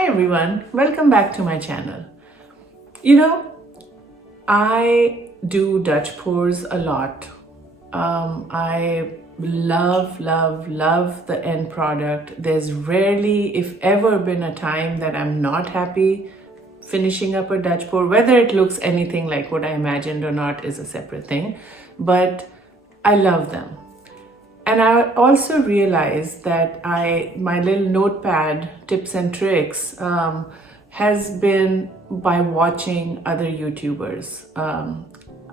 Hi everyone, welcome back to my channel. You know, I do Dutch pours a lot. I love the end product. There's rarely, if ever, been a time that I'm not happy finishing up a Dutch pour. Whether it looks anything like what I imagined or not is a separate thing, but I love them. And I also realized that my little notepad tips and tricks has been by watching other YouTubers.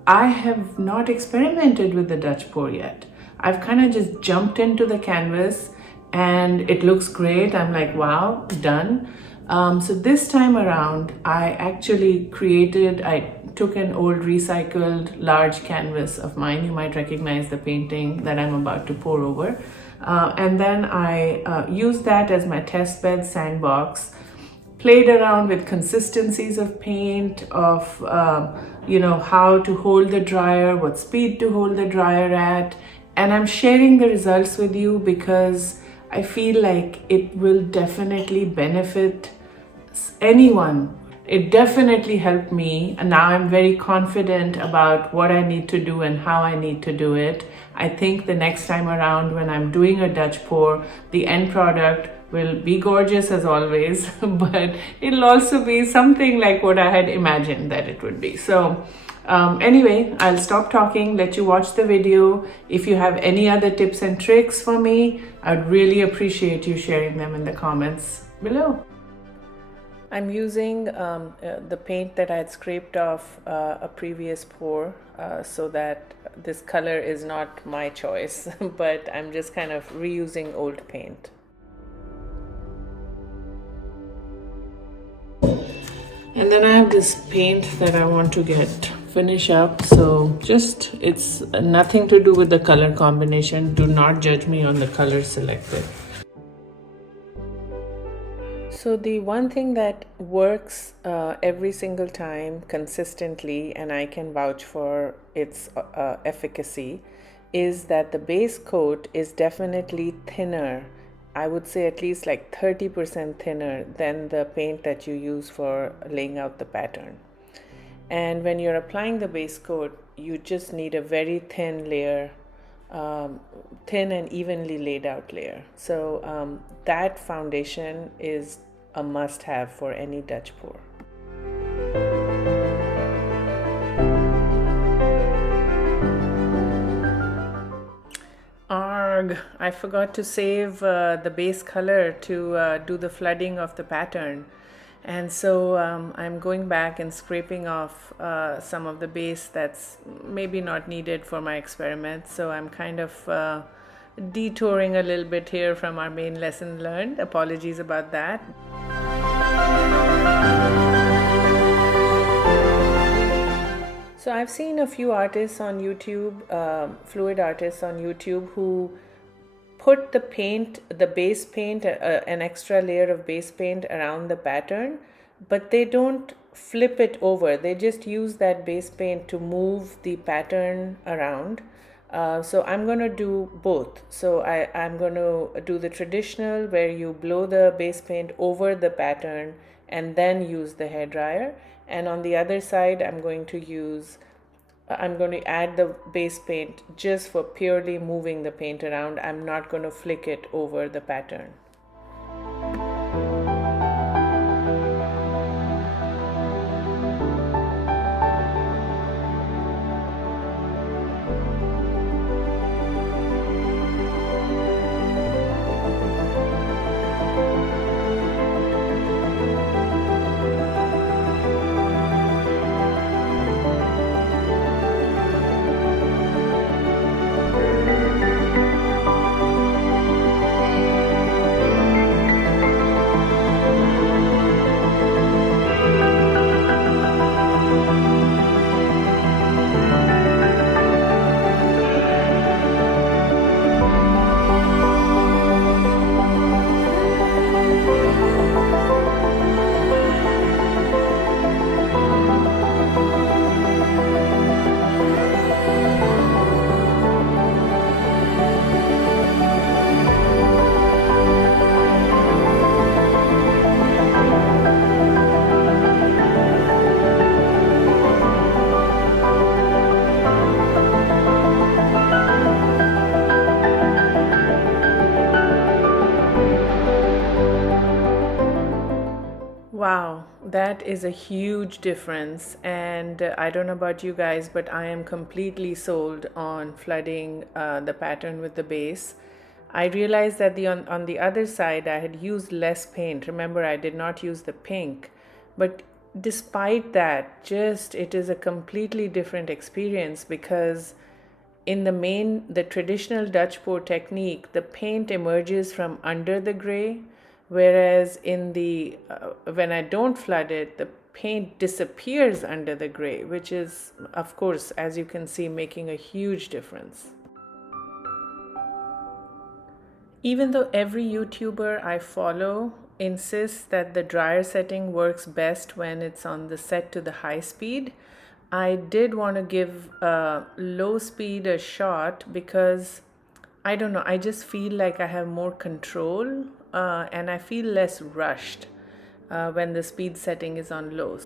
I have not experimented with the Dutch pour yet. I've kind of just jumped into the canvas and it looks great. I'm like, wow, done. So this time around, I took an old recycled large canvas of mine. You might recognize the painting that I'm about to pour over. And then I used that as my test bed sandbox, played around with consistencies of paint, of how to hold the dryer, what speed to hold the dryer at. And I'm sharing the results with you because I feel like it will definitely benefit anyone. It definitely helped me, and now I'm very confident about what I need to do and how I need to do it. I think the next time around when I'm doing a Dutch pour, the end product will be gorgeous as always, but it'll also be something like what I had imagined that it would be. So anyway, I'll stop talking, let you watch the video. If you have any other tips and tricks for me, I'd really appreciate you sharing them in the comments below. I'm using the paint that I had scraped off a previous pour so that this color is not my choice, but I'm just kind of reusing old paint. And then I have this paint that I want to finish up. So it's nothing to do with the color combination. Do not judge me on the color selected. So the one thing that works every single time consistently, and I can vouch for its efficacy, is that the base coat is definitely thinner. I would say at least like 30% thinner than the paint that you use for laying out the pattern. And when you're applying the base coat, you just need a very thin layer, thin and evenly laid out layer. So that foundation is a must-have for any Dutch pour. Arg! I forgot to save the base color to do the flooding of the pattern. And so I'm going back and scraping off some of the base that's maybe not needed for my experiment. So I'm kind of detouring a little bit here from our main lesson learned. Apologies about that. So I've seen a few artists on YouTube, fluid artists on YouTube, who put the base paint, an extra layer of base paint around the pattern, but they don't flip it over. They just use that base paint to move the pattern around. So I'm going to do both. So I'm going to do the traditional where you blow the base paint over the pattern and then use the hairdryer. And on the other side, I'm going to add the base paint just for purely moving the paint around. I'm not going to flick it over the pattern. That is a huge difference, and I don't know about you guys, but I am completely sold on flooding the pattern with the base. I realized that on the other side I had used less paint. Remember, I did not use the pink, but despite that, just it is a completely different experience, because in the traditional Dutch pour technique, the paint emerges from under the gray, whereas in the when I don't flood it, the paint disappears under the gray, which is, of course, as you can see, making a huge difference. Even though every YouTuber I follow insists that the dryer setting works best when it's on the set to the high speed, I did want to give low speed a shot, because I don't know, I just feel like I have more control and I feel less rushed when the speed setting is on low.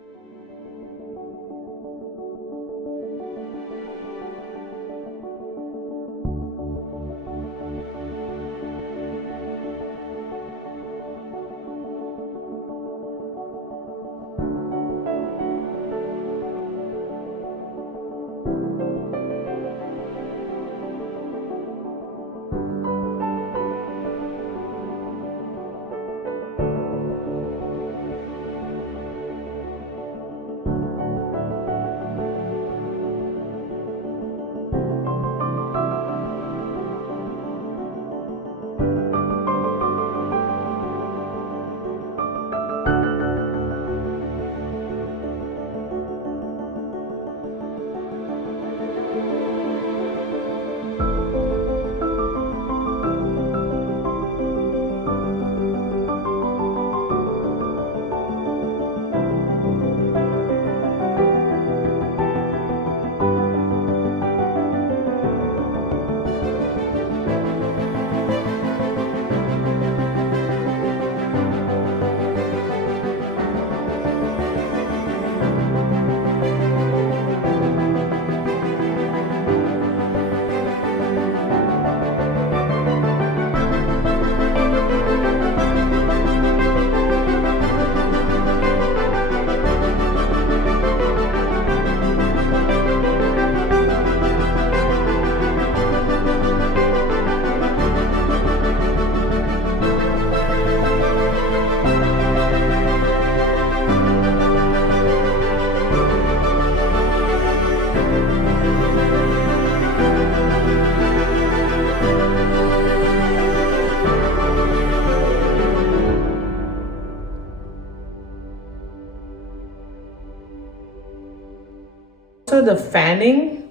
So the fanning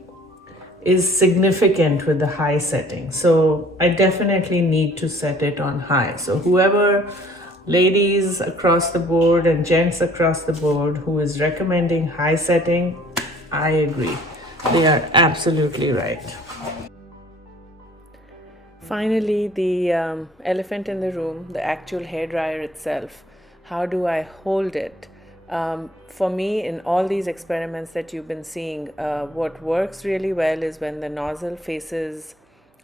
is significant with the high setting. So I definitely need to set it on high. So whoever, ladies across the board and gents across the board, who is recommending high setting, I agree. They are absolutely right. Finally, the elephant in the room, the actual hairdryer itself. How do I hold it? For me, in all these experiments that you've been seeing, what works really well is when the nozzle faces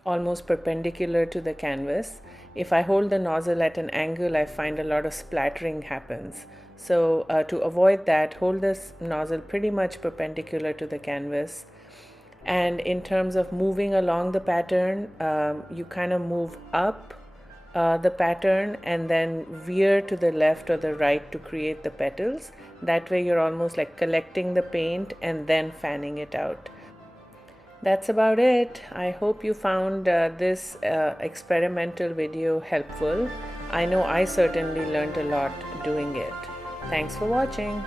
almost perpendicular to the canvas. If I hold the nozzle at an angle, I find a lot of splattering happens. So to avoid that, hold this nozzle pretty much perpendicular to the canvas. And in terms of moving along the pattern, you kind of move up the pattern and then veer to the left or the right to create the petals. That way you're almost like collecting the paint and then fanning it out. That's about it. I hope you found this experimental video helpful. I know I certainly learned a lot doing it. Thanks for watching.